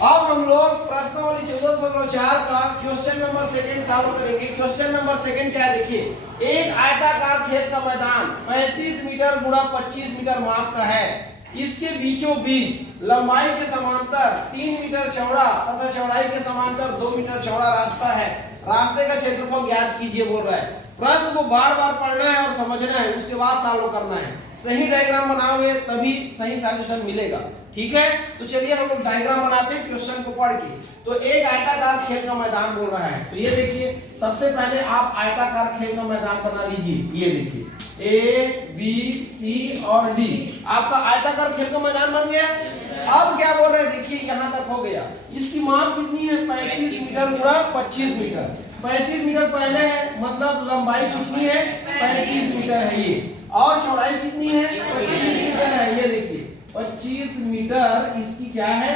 अब हम लोग प्रश्नावली 14.4 का क्वेश्चन नंबर सेकंड सॉल्व करेंगे। क्वेश्चन नंबर सेकंड क्या है देखिए, एक आयताकार खेत का मैदान 35 मीटर गुणा 25 मीटर माप का है। इसके बीचों बीच लंबाई के समांतर 3 मीटर चौड़ा तथा चौड़ाई के समांतर 2 मीटर चौड़ा रास्ता है। रास्ते का क्षेत्रफल ज्ञात कीजिए बोल रहा है। प्रश्न को बार बार पढ़ना है और समझना है, उसके बाद सॉल्व करना है। सही डायग्राम बनाओगे तभी सही सॉल्यूशन मिलेगा, ठीक है। तो चलिए हम लोग डायग्राम बनाते हैं क्वेश्चन को पढ़ के। तो एक आयताकार खेल का मैदान बोल रहा है, तो ये देखिए सबसे पहले आप आयताकार खेल का मैदान बना लीजिए। ये देखिए A, B, C और D आपका आयताकार खेल का मैदान बन गया। अब क्या बोल रहे हैं देखिए, यहाँ तक हो गया। इसकी माप कितनी है 35 मीटर गुणा 25 मीटर। 35 मीटर पहले है, मतलब लंबाई कितनी है 35 मीटर है ये, और चौड़ाई कितनी है 25 मीटर है। ये देखिए 25 मीटर इसकी क्या है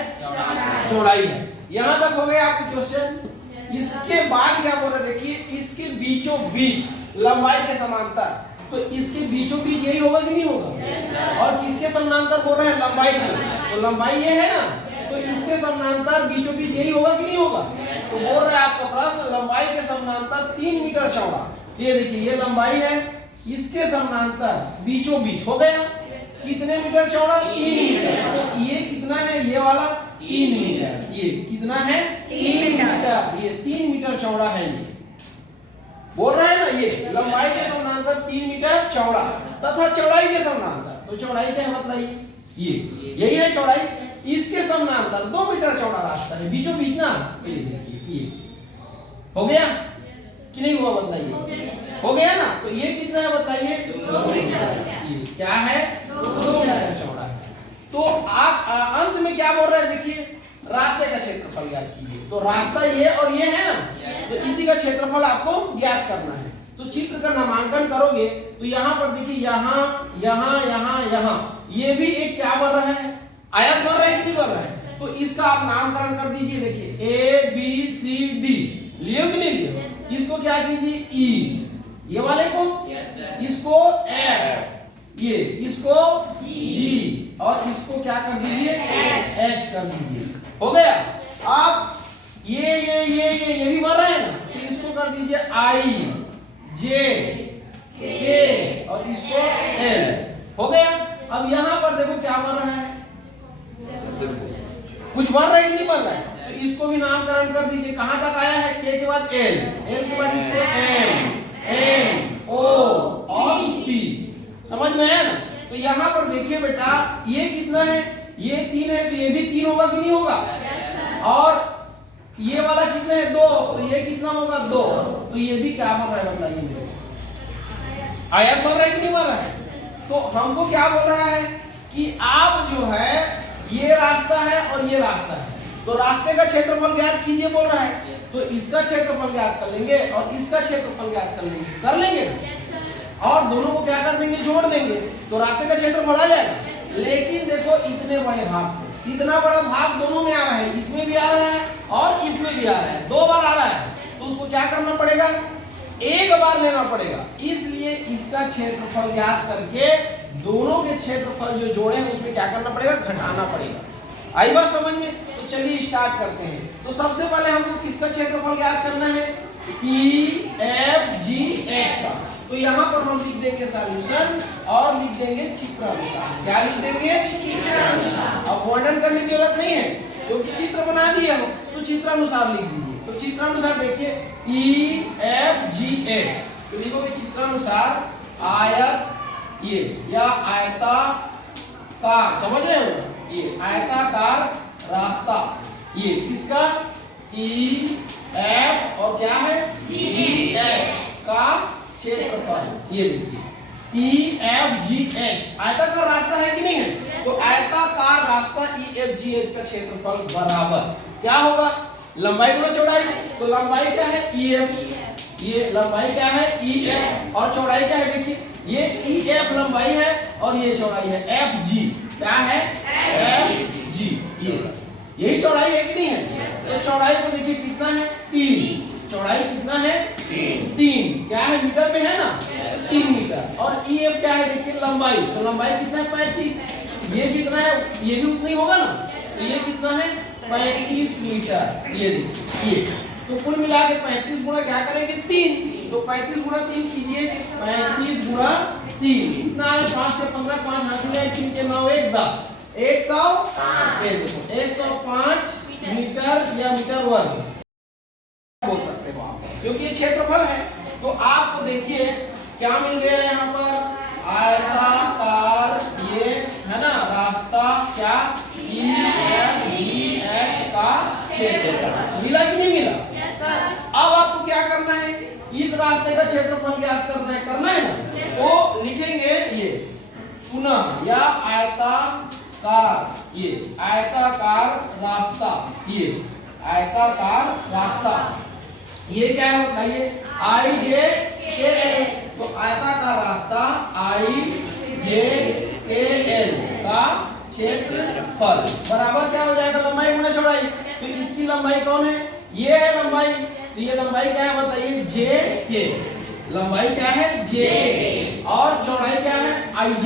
चौड़ाई है। यहाँ तक हो गया आपको क्वेश्चन। इसके बाद क्या बोल रहे देखिए, इसके बीचों बीच लंबाई के समांतर, तो इसके बीचों बीच यही होगा कि नहीं होगा। और किसके समानांतर बोल रहे हैं लंबाई के, तो लंबाई ये है ना, तो इसके समानांतर बीचों बीच यही होगा कि नहीं होगा। तो बोल रहा है आपका प्रश्न लंबाई के समानांतर 3 मीटर चौड़ा। ये देखिए ये लंबाई है, इसके समानांतर बीचों बीच हो गया कितने मीटर चौड़ा 3 मीटर। तो ये कितना है, ये वाला 3 मीटर, ये कितना है 3 मीटर, ये 3 मीटर चौड़ा है। ये बोल रहे हैं ना, ये लंबाई के समानांतर 3 मीटर चौड़ा तथा चौड़ाई के समानांतर, तो चौड़ाई क्या है मतलब ये यही है चौड़ाई। इसके समानांतर 2 मीटर चौड़ा रास्ता है बीचों बीच ना। ये देखिए ये हो गया कि नहीं हुआ बताइए, हो गया ना। तो ये कितना है बताइए 2 मीटर, ये क्या है 2 मीटर चौड़ा है। तो आप अंत में क्या बोल रहे हैं देखिए, रास्ते का क्षेत्रफल ज्ञात कीजिए। तो रास्ता ये और ये है ना, तो इसी का क्षेत्रफल आपको ज्ञात करना है। तो चित्र का नामांकन करोगे तो यहाँ पर देखिए यहाँ यहाँ यहाँ यहाँ ये भी एक क्या बन रहा है, आयत बन रहा है कि नहीं बन रहा है। तो इसका आप नामकरण कर दीजिए। देखिए A B C D लियो कि नहीं लियो, इसको क्या कीजिए E, ये वाले को इसको F, ये इसको G और इसको क्या कर दीजिए H कर दीजिए। हो गया। अब ये भी बन रहा है ना, तो इसको कर दीजिए I J K और इसको L। हो गया। अब यहाँ पर देखो क्या बन रहा है, कुछ बन रहा है कि नहीं बन रहा है। तो इसको भी नामकरण कर दीजिए। कहां तक आया है, K के बाद L, L के बाद इसको M, N O और P। समझ में आया ना। तो यहाँ पर देखिए बेटा ये कितना है, ये 3 है, तो ये भी 3 होगा कि नहीं होगा। और ये वाला कितना है 2, तो ये कितना होगा 2। तो ये भी क्या बन रहा है बताइए मेरे, आयत बन रहा है कि नहीं बन रहा है। तो हमको क्या बोल रहा है कि आप जो है ये रास्ता है और ये रास्ता है, तो रास्ते का क्षेत्रफल ज्ञात कीजिए बोल रहा है। तो इसका क्षेत्रफल ज्ञात कर लेंगे और इसका क्षेत्रफल ज्ञात कर लेंगे और दोनों को क्या कर देंगे जोड़ देंगे, तो रास्ते का क्षेत्रफल आ जाएगा। लेकिन देखो इतने बड़े भाग, इतना बड़ा भाग दोनों में आ रहा है, इसमें भी आ रहा है और इसमें भी आ रहा है, 2 बार आ रहा है। तो उसको क्या करना पड़ेगा, एक बार लेना पड़ेगा। इसलिए इसका क्षेत्रफल ज्ञात करके दोनों के क्षेत्रफल जो जोड़े हैं उसमें क्या करना पड़ेगा, घटाना पड़ेगा। आई बात समझ में। तो चलिए स्टार्ट करते हैं। तो सबसे पहले हमको किसका क्षेत्रफल ज्ञात करना है, E F G H का। तो यहाँ पर हम लिख देंगे सॉल्यूशन और लिख देंगे चित्रानुसार। क्या लिख देंगे चित्रानुसार। अब वर्णन करने की जरूरत नहीं है क्योंकि चित्र बना दिया हो, तो चित्रानुसार लिख दीजिए। तो चित्रानुसार देखिए E F G H, तो लिखोगे चित्रानुसार आयत ये या आयताकार, समझ रहे हो, ये आयताकार रास्ता, ये किसका E F और क्या है G H का क्षेत्रफल। ये देखिए E F G H आयताकार रास्ता है कि नहीं है। तो आयताकार रास्ता E F G H का क्षेत्रफल बराबर क्या होगा, लंबाई गुणा चौड़ाई। तो लंबाई क्या है E F, ये लंबाई क्या है E F और चौड़ाई क्या है देखिए, ये E F लंबाई है और ये चौड़ाई है F G। क्या है F G, यही चौड़ाई है कि नहीं है। तो चौड़ाई को देखिए कितना है 3, चौड़ाई कितना है 3, क्या है मीटर में है ना 3 मीटर। और E F क्या है देखिए लंबाई, तो लंबाई कितना है 35, ये कितना है ये भी उतना ही होगा ना, तो ये कितना है 35 मीटर। ये देखिए, ये तो कुल मिला के 35 गुणा क्या करेंगे 3, तो 35 गुणा 3 कीजिए, 35 गुणा 3 कितना है 5 के 15, 5 हासिल है, 3 के 9 1 10, 105 मीटर या मीटर वर्ग बोल सकते हो आप, क्योंकि ये क्षेत्रफल है। तो आपको देखिए क्या मिल गया यहाँ पर, आयताकार ये है ना रास्ता क्या EFGH का क्षेत्रफल मिला कि नहीं मिला? अब आपको क्या करना है, इस रास्ते का क्षेत्रफल ज्ञात करना है ना, तो लिखेंगे ये पुनः या आयताकार, ये आयताकार रास्ता, ये आयताकार रास्ता, ये क्या है बताइए IJKL, तो आयताकार रास्ता IJKL का क्षेत्रफल बराबर क्या हो जाएगा, लंबाई गुणा चौड़ाई। तो इसकी लंबाई कौन है, ये है लंबाई, तो ये लंबाई क्या है बताइए JK, लंबाई क्या है JK और चौड़ाई क्या है IJ,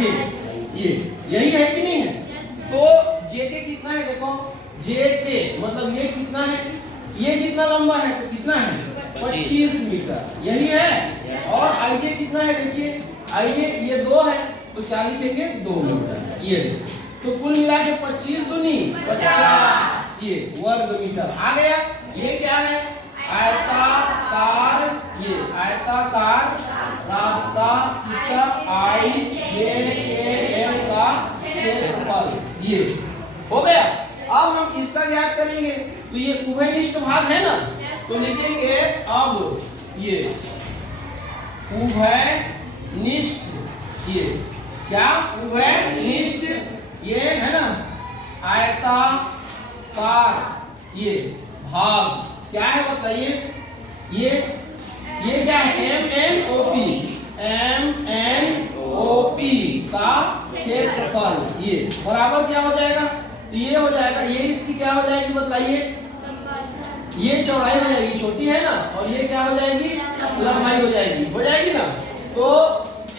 ये यही है कि नहीं है? तो JK कितना है देखो, JK मतलब ये कितना है, ये जितना लंबा है तो कितना है 25 मीटर, यही है। और IJ कितना है देखिए, IJ ये 2 है तो क्या लिखेंगे 2 मीटर, ये तो कुल मिला के 25 दूनी 50 ये वर्ग मीटर आ गया। ये क्या है आयताकार, ये आयताकार रास्ता किसका IJKL का क्षेत्रफल, ये हो गया। अब हम इसका ज्ञात करेंगे, तो ये उभयनिष्ठ भाग है ना, तो लिखेंगे अब ये उभयनिष्ठ, ये क्या उभयनिष्ठ, ये है ना आयताकार ये भाग क्या है बताइए, ये क्या है MNOP का क्षेत्रफल, ये बराबर क्या हो जाएगा, तो ये हो जाएगा, ये इसकी क्या हो जाएगी बताइए, ये चौड़ाई हो जाएगी छोटी है ना, और ये क्या हो जाएगी लंबाई हो जाएगी ना। तो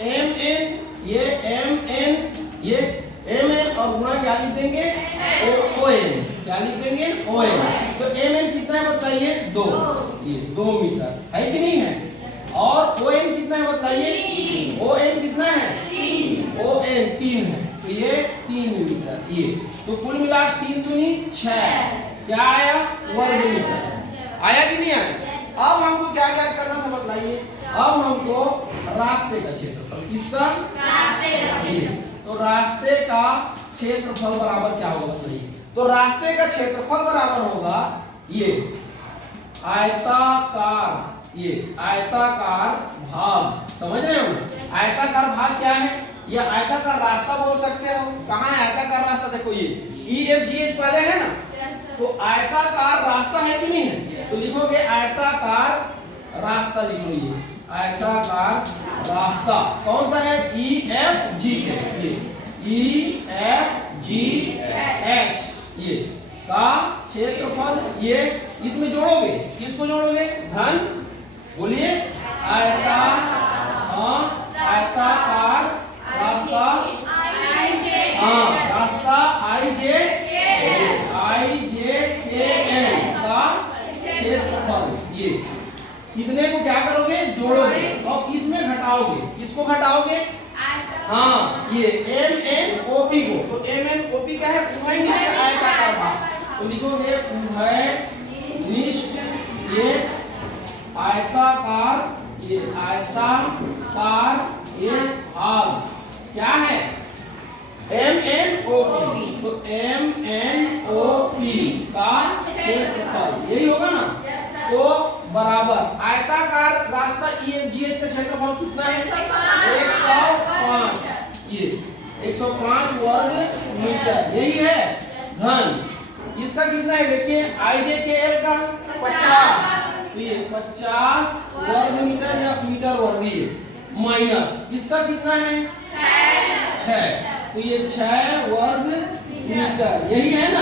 MN ये MN और गुणा क्या लिख देंगे ON, क्या लिख देंगे ON। तो MN कितना है बताइए 2, ये 2 मीटर है कि नहीं है, और ON कितना है बताइए, ON कितना है ON 3 है, तो ये 3 मीटर, ये तो कुल मिला 3 दूनी 6, क्या आया वर्ग मीटर, आया कि नहीं आया? अब हमको क्या ज्ञात करना था बताइए, अब हमको रास्ते का क्षेत्रफल, किसका रास्ते का, तो रास्ते का क्षेत्रफल बराबर क्या होगा बताइए, तो रास्ते का क्षेत्रफल बराबर होगा ये आयताकार, ये आयताकार भाग, समझ रहे हो? आयताकार भाग क्या है, ये आयताकार रास्ता बोल सकते हो। कहाँ है आयताकार रास्ता, देखो ये EFGH पहले है ना, तो आयताकार रास्ता है कि नहीं है, तो लिखोगे आयताकार रास्ता, लिखो ये आयताकार रास्ता कौन सा है EFGH, ये EFGH ये का क्षेत्रफल, ये इसमें जोड़ोगे, किसको जोड़ोगे धन, बोलिए आयताकार रास्ता, रास्ता IJKL का क्षेत्रफल, ये कितने को क्या करोगे जोड़ोगे और इसमें घटाओगे, किसको घटाओगे, ये MNOP को, तो MNOP क्या है उभयनिष्ठ आयताकार भाग, तो लिखोगे उभयनिष्ठ ये आयताकार, ये आयताकार ये भाग क्या है MNOP, तो MNOP का क्षेत्रफल यही होगा ना, तो बराबर आयताकार रास्ता EFGH का क्षेत्रफल कितना है 105, ये 105 वर्ग मीटर, यही है धन। इसका कितना है देखिए IJKL का 50, तो ये 50 वर्ग मीटर या मीटर वर्ग, ये माइनस इसका कितना है 6, तो ये 6 वर्ग मीटर, यही है ना।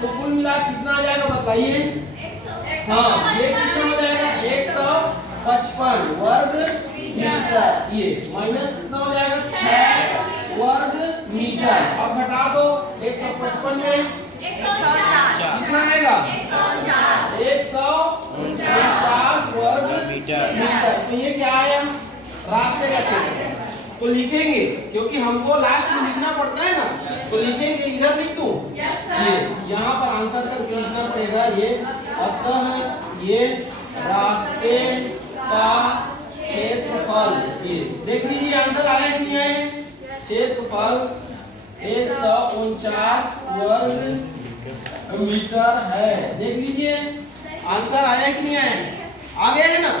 तो कुल मिला कितना आ जाएगा बताइए, ये कितना हो जाएगा 155 वर्ग मीटर, ये माइनस कितना हो जाएगा 6 वर्ग मीटर। अब घटा दो 155 में कितना है तो लिखेंगे, क्योंकि हमको लास्ट में लिखना पड़ता है ना, तो लिखेंगे। इधर लिख दूं ये, यहाँ पर आंसर करके लिखना पड़ेगा ये। अतः ये रास्ते का क्षेत्रफल, ये देख लीजिए आंसर आया कि नहीं आया। क्षेत्रफल 149 वर्ग मीटर है। देख लीजिए आंसर आया कि नहीं आया, आ गया है ना।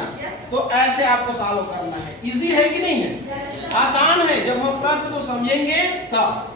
तो ऐसे आपको सॉल्व करना है। इजी है कि नहीं है, आसान है। जब हम प्रश्न को समझेंगे तब।